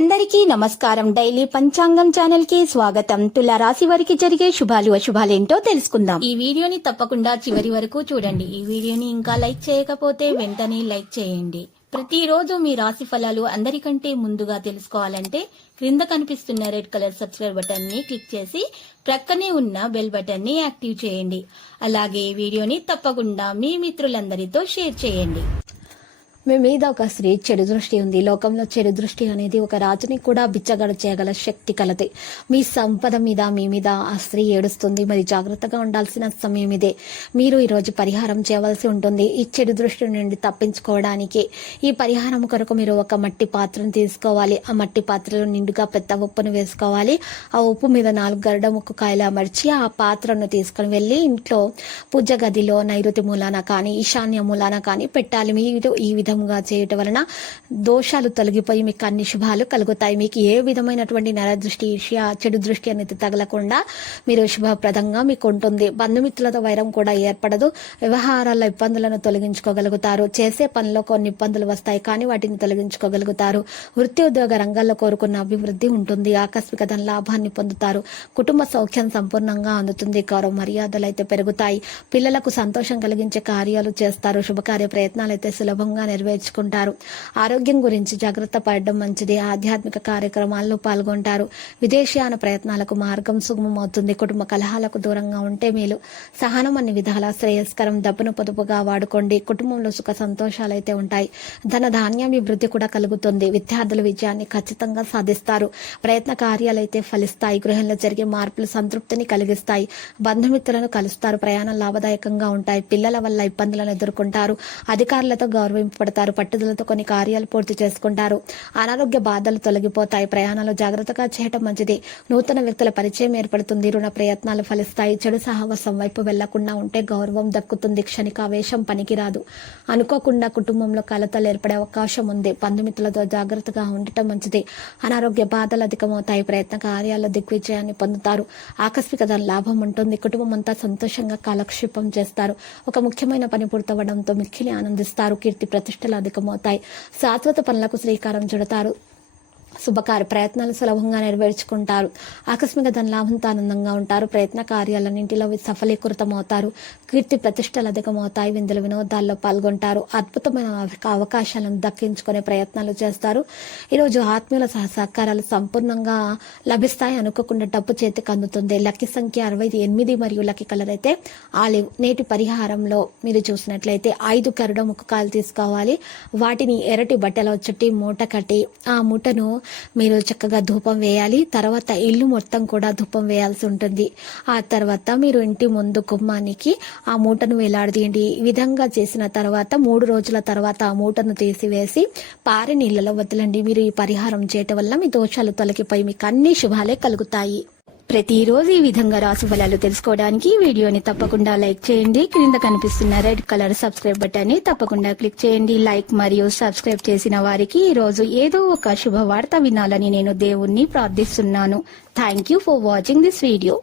అందరికీ నమస్కారం. డైలీ పంచాంగం ఛానల్ కి స్వాగతం. తుల రాశి వారికి జరిగే శుభాలు అశుభాలేంటో తెలుసుకుందాం. ఈ వీడియోని తప్పకుండా చివరి వరకు చూడండి. ఈ వీడియోని ఇంకా లైక్ చేయకపోతే వెంటనే లైక్ చేయండి. ప్రతిరోజు మీ రాశి ఫలాలు అందరికంటే ముందుగా తెలుసుకోవాలంటే క్రింద కనిపిస్తున్న రెడ్ కలర్ సబ్స్క్రైబ్ బటన్ ని క్లిక్ చేసి ప్రక్కనే ఉన్న బెల్ బటన్ ని యాక్టివ్ చేయండి. అలాగే ఈ వీడియోని తప్పకుండా మీ మిత్రులందరితో షేర్ చేయండి. మీ మీద ఒక స్త్రీ చెడు దృష్టి ఉంది. లోకంలో చెడు దృష్టి అనేది ఒక రాజుని కూడా బిచ్చగడ చేయగల శక్తి కలది. మీ సంపద మీద మీ మీద ఆ స్త్రీ ఏడుస్తుంది. మరి జాగ్రత్తగా ఉండాల్సిన సమయం ఇదే. మీరు ఈరోజు పరిహారం చేయవలసి ఉంటుంది. ఈ చెడు దృష్టి నుండి తప్పించుకోవడానికి ఈ పరిహారం కొరకు మీరు ఒక మట్టి పాత్రను తీసుకోవాలి. ఆ మట్టి పాత్రలో నిండుగా పెద్ద ఉప్పును వేసుకోవాలి. ఆ ఉప్పు మీద 4 గరుడ ముక్కు కాయలు అమర్చి ఆ పాత్రను తీసుకుని వెళ్ళి ఇంట్లో పూజ గదిలో నైరుతి మూలాన కానీ ఈశాన్య మూలాన కానీ పెట్టాలి. మీరు ఈ విధంగా చేయటం వలన దోషాలు తొలగిపోయి మీకు అన్ని శుభాలు కలుగుతాయి. మీకు ఏ విధమైనటువంటి నరదృష్టి, ఈర్ష్య, చెడు దృష్టి అనేది తగలకుండా మీరు శుభప్రదంగా మీకు ఉంటుంది. బంధుమిత్రులతో వైరం కూడా ఏర్పడదు. వ్యవహారాల ఇబ్బందులను తొలగించుకోగలుగుతారు. చేసే పనిలో కొన్ని ఇబ్బందులు వస్తాయి, కానీ వాటిని తొలగించుకోగలుగుతారు. వృత్తి ఉద్యోగ రంగాల్లో కోరుకున్న అభివృద్ధి ఉంటుంది. ఆకస్మిక ధన లాభాన్ని పొందుతారు. కుటుంబ సౌఖ్యం సంపూర్ణంగా అందుతుంది. గౌరవ మర్యాదలు అయితే పెరుగుతాయి. పిల్లలకు సంతోషం కలిగించే కార్యాలు చేస్తారు. శుభకార్య ప్రయత్నాలు అయితే సులభంగా నెరవేర్చుకుంటారు. ఆరోగ్యం గురించి జాగ్రత్త పడడం మంచిది. ఆధ్యాత్మిక కార్యక్రమాల్లో పాల్గొంటారు. విదేశీయాన ప్రయత్నాలకు మార్గం సుగమమవుతుంది. కుటుంబ కలహాలకు దూరంగా ఉంటే మేలు. సహనం అన్ని విధాల శ్రేయస్కరం. డబ్బును పొదుపుగా వాడుకోండి. కుటుంబంలో సుఖ సంతోషాలు అయితే ఉంటాయి. ధన ధాన్యాభివృద్ధి కూడా కలుగుతుంది. విద్యార్థుల విజయాన్ని ఖచ్చితంగా సాధిస్తారు. ప్రయత్న కార్యాలు అయితే ఫలిస్తాయి. గృహంలో జరిగే మార్పులు సంతృప్తిని కలిగిస్తాయి. బంధుమిత్రులను కలుస్తారు. ప్రయాణం లాభదాయకంగా ఉంటాయి. పిల్లల వల్ల ఇబ్బందులను ఎదుర్కొంటారు. అధికారులతో గౌరవింపబడతారు. పట్టుదలతో కొన్ని కార్యాలు పూర్తి చేసుకుంటారు. అనారోగ్య బాధలు తొలగిపోతాయి. ప్రయాణాలు జాగ్రత్తగా చేయటం మంచిది. నూతన వ్యక్తుల పరిచయం ఏర్పడుతుంది. రుణ ప్రయత్నాలు ఫలిస్తాయి. చెడు సహవాసం వైపు వెళ్లకుండా ఉంటే గౌరవం దక్కుతుంది. క్షణికావేశం పనికిరాదు. అనుకోకుండా కుటుంబంలో కలతలు ఏర్పడే అవకాశం ఉంది. బంధుమిత్రులతో జాగ్రత్తగా ఉండటం మంచిది. అనారోగ్య బాధలు అధికమవుతాయి. ప్రయత్న కార్యాల్లో దిగ్విజయాన్ని పొందుతారు. ఆకస్మిక ధన లాభం ఉంటుంది. కుటుంబం అంతా సంతోషంగా కాలక్షేపం చేస్తారు. ఒక ముఖ్యమైన పని పూర్తవడంతో మిక్కిలి ఆనందిస్తారు. కీర్తి ప్రతిష్టలు అధికమవుతాయి. శాశ్వత పనులకు శ్రీకారం చుడతారు. శుభకార్య ప్రయత్నాలు సులభంగా నెరవేర్చుకుంటారు. ఆకస్మిక ధనలాభంతో ఆనందంగా ఉంటారు. ప్రయత్న కార్యాలన్నింటిలో సఫలీకృతమవుతారు. కీర్తి ప్రతిష్టలు అధికమవుతాయి. విందుల వినోదాల్లో పాల్గొంటారు. అద్భుతమైన అవకాశాలను దక్కించుకునే ప్రయత్నాలు చేస్తారు. ఈరోజు ఆత్మీయుల సహకారాలు సంపూర్ణంగా లభిస్తాయి. అనుకోకుండా డబ్బు చేతికి అందుతుంది. లక్కీ సంఖ్య 68 మరియు లక్కీ కలర్ అయితే ఆలివ్. నేటి పరిహారంలో మీరు చూసినట్లయితే 5 గరుడ ముక్కకాయలు తీసుకోవాలి. వాటిని ఎర్రటి బట్టలో చుట్టి మూట కట్టి ఆ మూటను మీరు చక్కగా ధూపం వేయాలి. తర్వాత ఇల్లు మొత్తం కూడా ధూపం వేయాల్సి ఉంటుంది. ఆ తర్వాత మీరు ఇంటి ముందు గుమ్మానికి ఆ మూటను వేలాడదీయండి. ఈ విధంగా చేసిన తర్వాత 3 రోజుల తర్వాత ఆ మూటను తీసివేసి పారే నీళ్లలో వదలండి. మీరు ఈ పరిహారం చేయటం వల్ల మీ దోషాలు తొలగిపోయి మీకు అన్ని శుభాలే కలుగుతాయి. ప్రతిరోజు ఈ విధంగా రాశి ఫలాలు తెలుసుకోవడానికి వీడియోని తప్పకుండా లైక్ చేయండి. క్రింద కనిపిస్తున్న రెడ్ కలర్ సబ్స్క్రైబ్ బటన్ ని తప్పకుండా క్లిక్ చేయండి. లైక్ మరియు సబ్స్క్రైబ్ చేసిన వారికి ఈ రోజు ఏదో ఒక శుభవార్త వినాలని నేను దేవుణ్ణి ప్రార్థిస్తున్నాను. Thank you for watching this video.